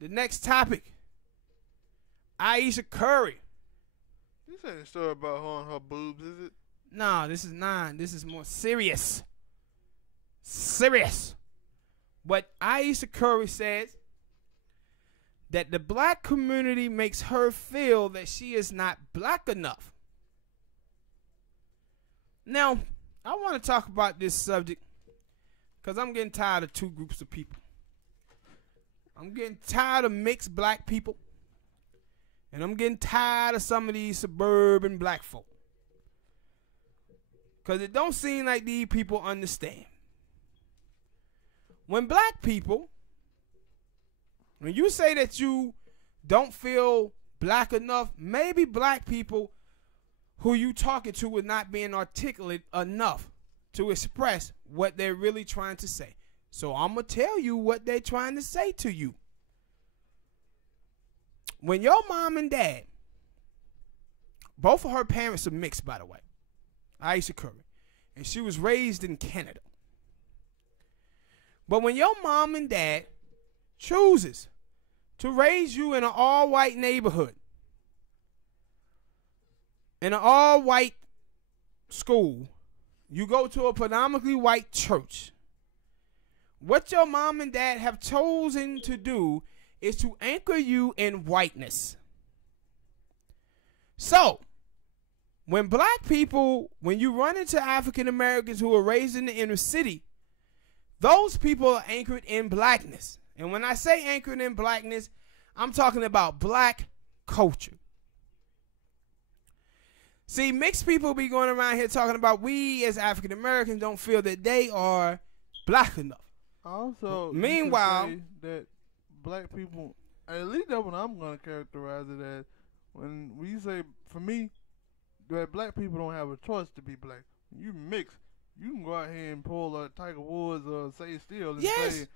The next topic, Ayesha Curry. This ain't a story about her and her boobs, is it? Nah, this is not. This is more serious. Serious. What Ayesha Curry says that the black community makes her feel that she is not black enough. Now, I want to talk about this subject because I'm getting tired of two groups of people. I'm getting tired of mixed black people, and I'm getting tired of some of these suburban black folk. Because it don't seem like these people understand. When black people, when you say that you don't feel black enough, maybe black people who you talking to is not being articulate enough to express what they're really trying to say. So I'm going to tell you what they're trying to say to you. When your mom and dad, both of her parents are mixed, by the way, Ayesha Curry, and she was raised in Canada. But when your mom and dad chooses to raise you in an all-white neighborhood, in an all-white school, you go to a predominantly white church, what your mom and dad have chosen to do is to anchor you in whiteness. So, when black people, when you run into African Americans who are raised in the inner city, those people are anchored in blackness. And when I say anchored in blackness, I'm talking about black culture. See, mixed people be going around here talking about we as African Americans don't feel that they are black enough. Also, meanwhile, that black people, at least that's what I'm going to characterize it as. When we say, for me, that black people don't have a choice to be black. You mix, you can go out here and pull a Tiger Woods or Say Still and say,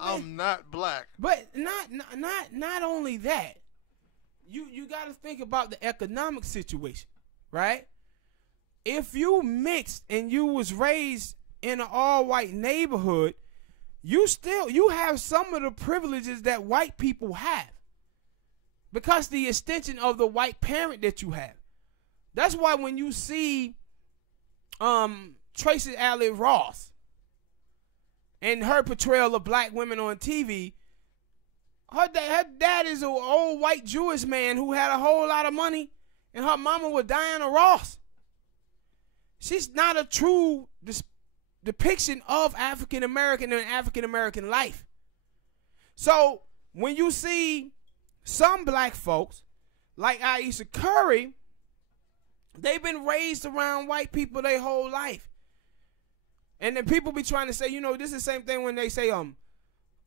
I'm not black. But not only that, you got to think about the economic situation, right? If you mixed and you was raised in an all-white neighborhood, you have some of the privileges that white people have because the extension of the white parent that you have. That's why when you see Tracy Alley Ross and her portrayal of black women on TV, her dad is an old white Jewish man who had a whole lot of money, and her mama was Diana Ross. She's not a true depiction of African American and African American life. So when you see some black folks like Ayesha Curry, they've been raised around white people their whole life. And then people be trying to say, you know, this is the same thing when they say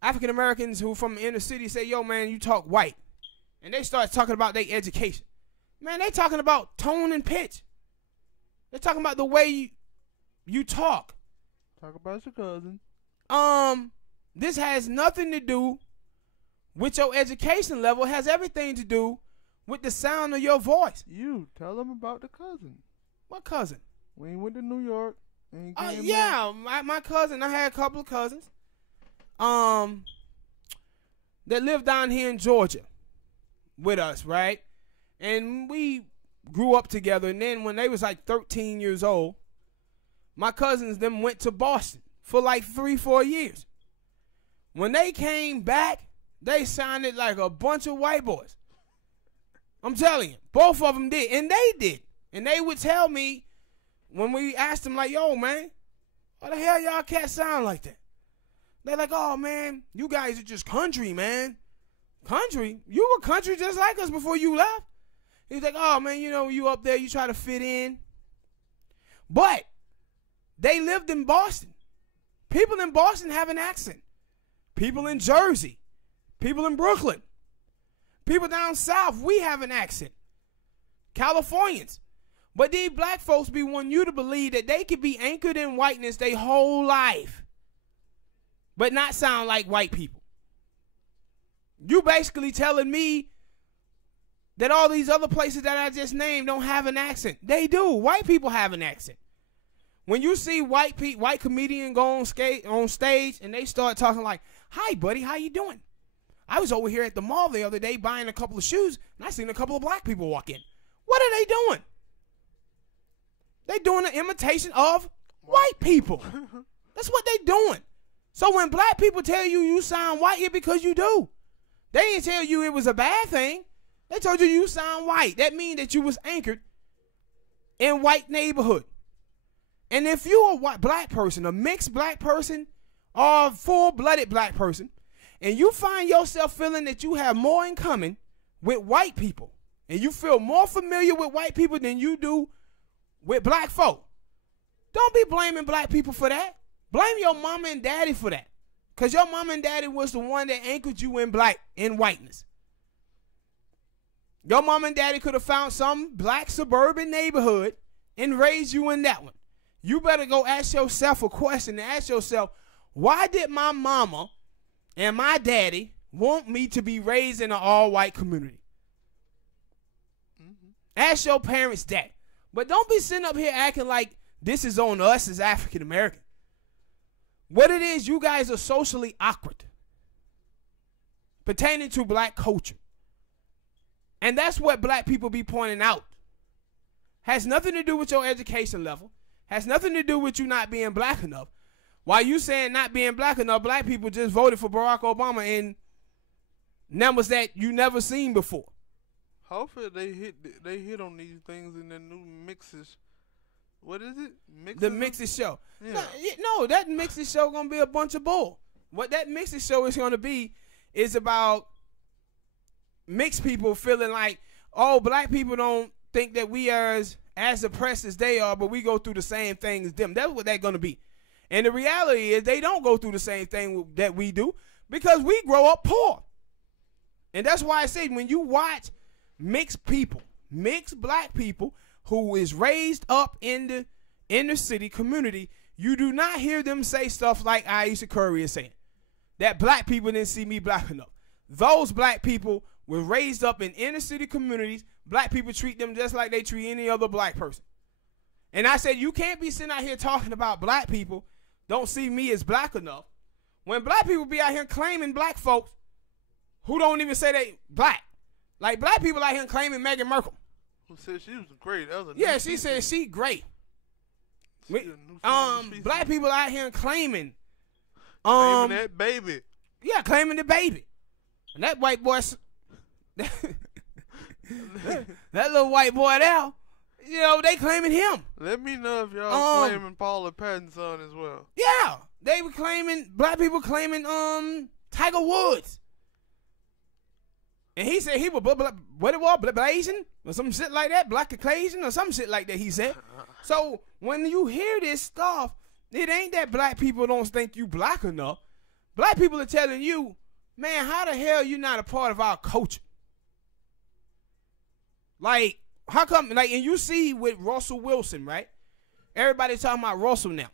African Americans who from the inner city say, yo man, you talk white. And they start talking about their education. Man, they talking about tone and pitch. They're talking about the way you talk. Talk about your cousin. This has nothing to do with your education level. It has everything to do with the sound of your voice. You tell them about the cousin. What cousin? When you went to New York. Yeah, my cousin. I had a couple of cousins. That lived down here in Georgia with us, right? And we grew up together. And then when they was like 13 years old, my cousins them went to Boston for like 3-4 years. When they came back, they sounded like a bunch of white boys. I'm telling you, both of them did, and they did. And they would tell me when we asked them, like, yo, man, why the hell y'all cats sound like that? They're like, oh, man, you guys are just country, man. Country? You were country just like us before you left. He's like, oh, man, you know, you up there, you try to fit in. But they lived in Boston. People in Boston have an accent. People in Jersey. People in Brooklyn. People down south, we have an accent. Californians. But these black folks be wanting you to believe that they could be anchored in whiteness their whole life, but not sound like white people. You basically telling me that all these other places that I just named don't have an accent. They do. White people have an accent. When you see white comedian go on stage and they start talking like, "Hi, buddy, how you doing? I was over here at the mall the other day buying a couple of shoes, and I seen a couple of black people walk in." What are they doing? They doing an imitation of white people. That's what they doing. So when black people tell you you sound white, it's because you do. They didn't tell you it was a bad thing. They told you you sound white. That means that you was anchored in white neighborhood. And if you're a white black person, a mixed black person, or a full-blooded black person, and you find yourself feeling that you have more in common with white people, and you feel more familiar with white people than you do with black folk, don't be blaming black people for that. Blame your mama and daddy for that. Because your mama and daddy was the one that anchored you in whiteness. Your mama and daddy could have found some black suburban neighborhood and raised you in that one. You better go ask yourself a question and ask yourself, why did my mama and my daddy want me to be raised in an all-white community? Ask your parents that. But don't be sitting up here acting like this is on us as African American. What it is, you guys are socially awkward pertaining to black culture. And that's what black people be pointing out. Has nothing to do with your education level. Has nothing to do with you not being black enough. While you saying not being black enough, black people just voted for Barack Obama in numbers that you never seen before. Hopefully they hit on these things in the new mixes. What is it? The Mixes show. Yeah. No, that Mixes show gonna be a bunch of bull. What that Mixes show is gonna be is about mixed people feeling like, oh, black people don't think that we are as oppressed as they are, but we go through the same thing as them. That's what they're gonna be. And the reality is they don't go through the same thing that we do because we grow up poor. And that's why I say when you watch mixed people, mixed black people who is raised up in the inner city community, you do not hear them say stuff like Ayesha Curry is saying, that black people didn't see me black enough. Those black people were raised up in inner city communities. Black people treat them just like they treat any other black person. And I said, you can't be sitting out here talking about black people don't see me as black enough when black people be out here claiming black folks who don't even say they black. Like black people out here claiming Meghan Markle. Who said she was great. That was yeah, she said she great. Black people out here claiming that baby. Yeah, claiming the baby. And that white boy that little white boy there, you know, they claiming him. Let me know if y'all claiming Paula Patton's son as well. Yeah, they were claiming, black people claiming Tiger Woods. And he said he was what it was, Blasian or some shit like that, Black Caucasian or some shit like that, he said. So when you hear this stuff, it ain't that black people don't think you black enough. Black people are telling you, man, how the hell you not a part of our culture? Like, how come, like, and you see with Russell Wilson, right? Everybody's talking about Russell now.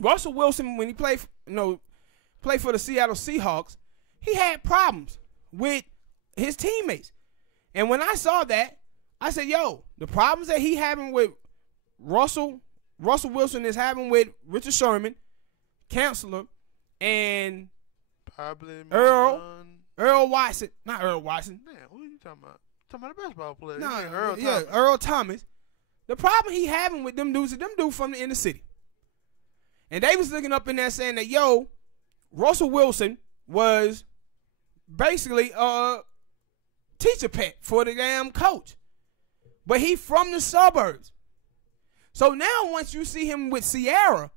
Russell Wilson, when he played for the Seattle Seahawks, he had problems with his teammates. And when I saw that, I said, yo, the problems that he having with Russell Wilson is having with Richard Sherman, Counselor, and Earl Watson. Not Earl Watson. Man, who are you talking about? Talking about a basketball player. No, Earl Thomas. The problem he having with them dudes is them dudes from the inner city. And they was looking up in there saying that, yo, Russell Wilson was basically a teacher pet for the damn coach. But he from the suburbs. So now once you see him with Sierra,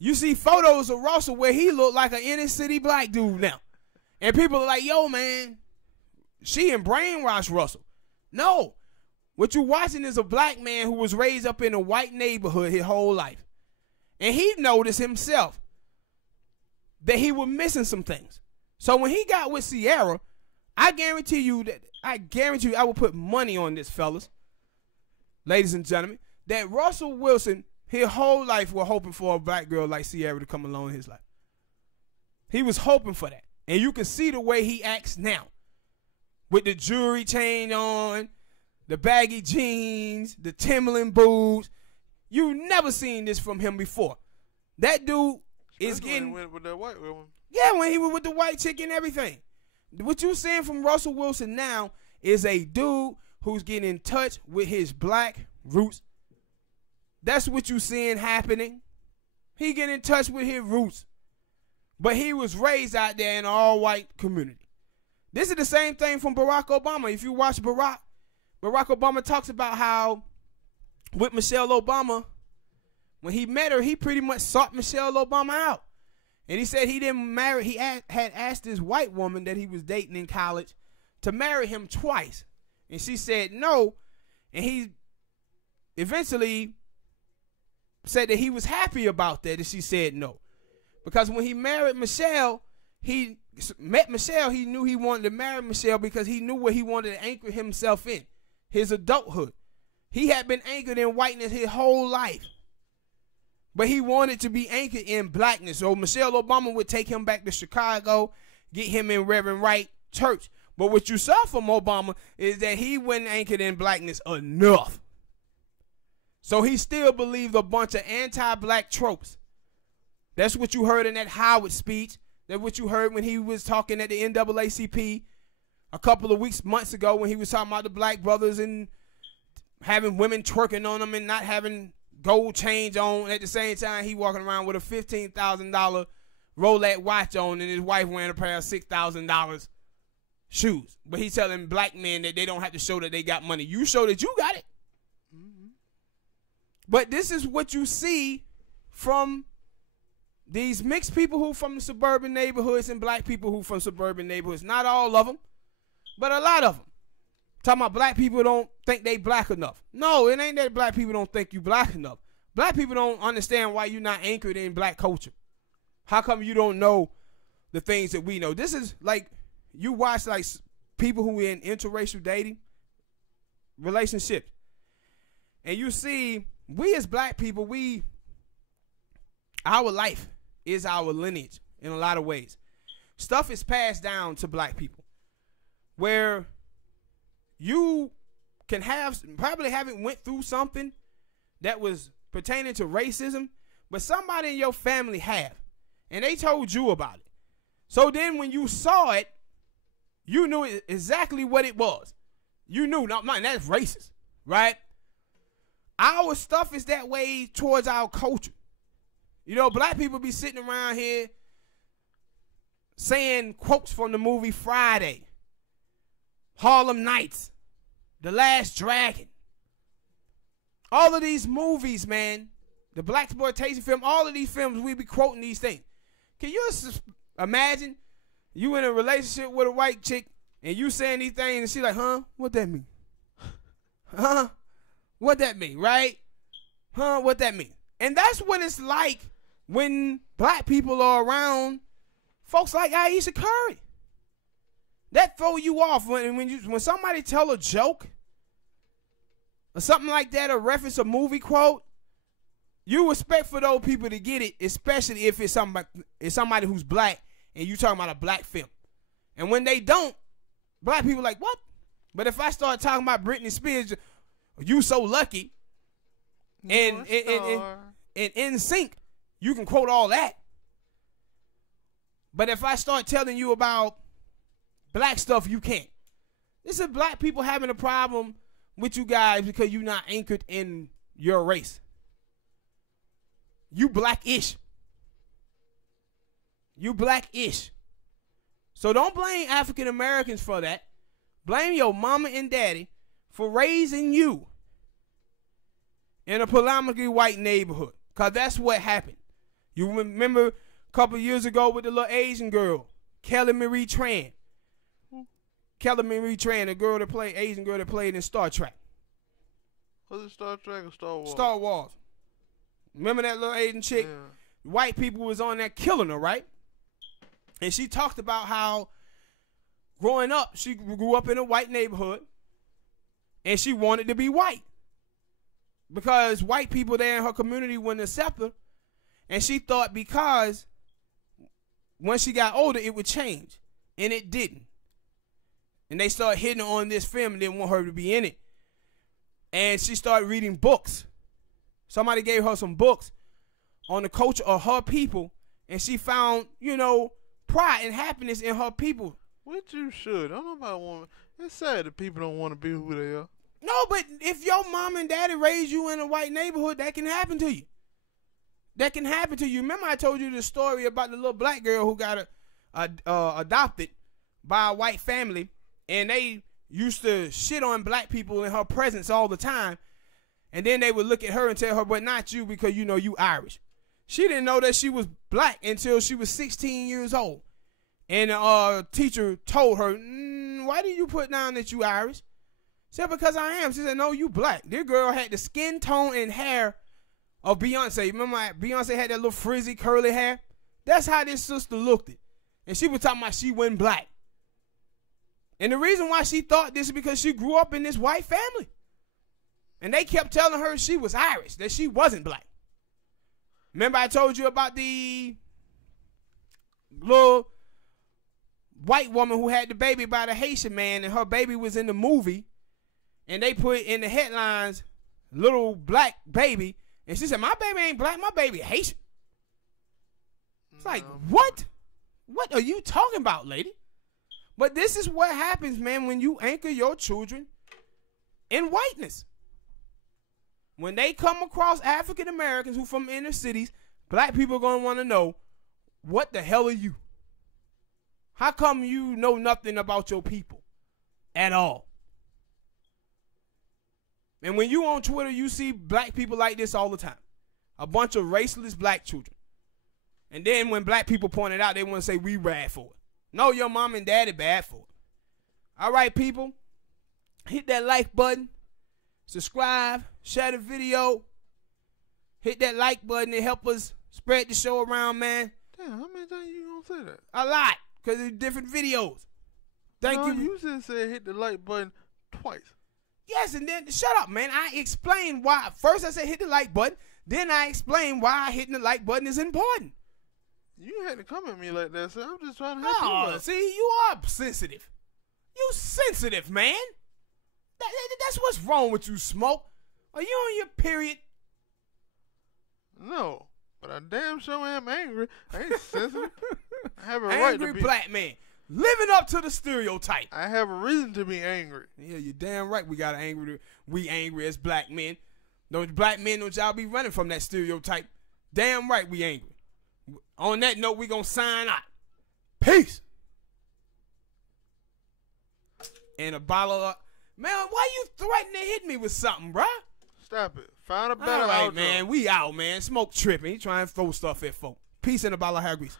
you see photos of Russell where he looked like an inner city black dude now. And people are like, yo, man, she and brainwash Russell. No. What you're watching is a black man who was raised up in a white neighborhood his whole life. And he noticed himself that he was missing some things. So when he got with Sierra, I guarantee you I will put money on this, fellas, ladies and gentlemen, that Russell Wilson, his whole life, was hoping for a black girl like Sierra to come along in his life. He was hoping for that. And you can see the way he acts now with the jewelry chain on, the baggy jeans, the Timberland boots. You never seen this from him before. That dude is getting. When he went with that white woman. Yeah, when he was with the white chick and everything. What you seeing from Russell Wilson now is a dude who's getting in touch with his black roots. That's what you seeing happening. He getting in touch with his roots. But he was raised out there in an all-white community. This is the same thing from Barack Obama. If you watch Barack Obama talks about how with Michelle Obama, when he met her, he pretty much sought Michelle Obama out. And he said he didn't marry. He had asked this white woman that he was dating in college to marry him twice. And she said no. And he eventually said that he was happy about that, and she said no. Because when he married Michelle, he met Michelle, he knew he wanted to marry Michelle because he knew where he wanted to anchor himself in, his adulthood. He had been anchored in whiteness his whole life. But he wanted to be anchored in blackness. So Michelle Obama would take him back to Chicago, get him in Reverend Wright Church. But what you saw from Obama is that he wasn't anchored in blackness enough. So he still believed a bunch of anti-black tropes. That's what you heard in that Howard speech. That's what you heard when he was talking at the NAACP a couple of months ago when he was talking about the black brothers and having women twerking on them and not having gold chains on. At the same time, he walking around with a $15,000 Rolex watch on and his wife wearing a pair of $6,000 shoes. But he's telling black men that they don't have to show that they got money. You show that you got it. Mm-hmm. But this is what you see from these mixed people who from the suburban neighborhoods and black people who from suburban neighborhoods. Not all of them, but a lot of them. Talking about black people don't think they black enough. No, it ain't that black people don't think you black enough. Black people don't understand why you're not anchored in black culture. How come you don't know the things that we know? This is like you watch like people who in interracial dating relationships. And you see, we as black people, our life is our lineage in a lot of ways. Stuff is passed down to black people where you can probably haven't went through something that was pertaining to racism, but somebody in your family have, and they told you about it. So then when you saw it, you knew exactly what it was. You knew, no, man, that's racist, right? Our stuff is that way towards our culture. You know, black people be sitting around here saying quotes from the movie Friday, Harlem Nights, The Last Dragon. All of these movies, man, the blaxploitation film, all of these films, we be quoting these things. Can you imagine you in a relationship with a white chick and you saying these things and she like, huh? What that mean? Huh? What that mean, right? Huh? What that mean? And that's what it's like when black people are around folks like Ayesha Curry. That throw you off when somebody tell a joke or something like that or reference a movie quote. You expect for those people to get it, especially if it's somebody who's black and you talking about a black film. And when they don't, black people like, what? But if I start talking about Britney Spears, you so lucky, and in sync, you can quote all that. But if I start telling you about black stuff, you can't. This is black people having a problem with you guys because you're not anchored in your race. You black-ish. You black-ish. So don't blame African Americans for that. Blame your mama and daddy for raising you in a predominantly white neighborhood. Because that's what happened. You remember a couple years ago with the little Asian girl, Kelly Marie Tran. Kelly Marie Tran, Asian girl that played in Star Trek. Was it Star Trek or Star Wars? Star Wars. Remember that little Asian chick? Yeah. White people was on there killing her, right? And she talked about how growing up, she grew up in a white neighborhood and she wanted to be white because white people there in her community wouldn't accept her. And she thought because when she got older, it would change. And it didn't. And they started hitting on this film and didn't want her to be in it. And she started reading books. Somebody gave her some books on the culture of her people, and she found, pride and happiness in her people. Which you should. I don't know about women. It's sad that people don't want to be who they are. No, but if your mom and daddy raised you in a white neighborhood, that can happen to you. That can happen to you. Remember I told you the story about the little black girl who got adopted by a white family, and they used to shit on black people in her presence all the time, and then they would look at her and tell her, but not you because you Irish. She didn't know that she was black until she was 16 years old. And the teacher told her, why did you put down that you Irish? She said, because I am. She said, no, you black. This girl had the skin tone and hair of Beyonce. Remember Beyonce had that little frizzy curly hair? That's how this sister looked it. And she was talking about she wasn't black. And the reason why she thought this is because she grew up in this white family. And they kept telling her she was Irish, that she wasn't black. Remember I told you about the little white woman who had the baby by the Haitian man, and her baby was in the movie, and they put in the headlines, little black baby, and she said, my baby ain't black, my baby Haitian. It's like, what? What are you talking about, lady? But this is what happens, man, when you anchor your children in whiteness. When they come across African Americans who from inner cities, black people are going to want to know, what the hell are you? How come you know nothing about your people at all? And when you on Twitter, you see black people like this all the time. A bunch of raceless black children. And then when black people point it out, they want to say we bad for it. No, your mom and daddy bad for it. All right, people. Hit that like button. Subscribe. Share the video. Hit that like button and help us spread the show around, man. Damn, how many times you gonna say that? A lot. Because it's different videos. Thank you. You just said hit the like button twice. Yes, and then shut up, man. I explained why. First I said hit the like button. Then I explained why hitting the like button is important. You had to come at me like that, so I'm just trying to help you out. See, you are sensitive. You sensitive, man. That's what's wrong with you, Smoke. Are you on your period? No, but I damn sure am angry. I ain't sensitive. I have a right to be. Angry black man. Living up to the stereotype. I have a reason to be angry. Yeah, you're damn right we got angry. We angry as black men. Those black men, don't y'all be running from that stereotype. Damn right we angry. On that note, we gonna sign out. Peace. And a bottle of... Man, why you threatening to hit me with something, bruh? Stop it. Find a better All right, outro. man. We out, man. Smoke tripping. He trying to throw stuff at folk. Peace and a bottle of hair grease.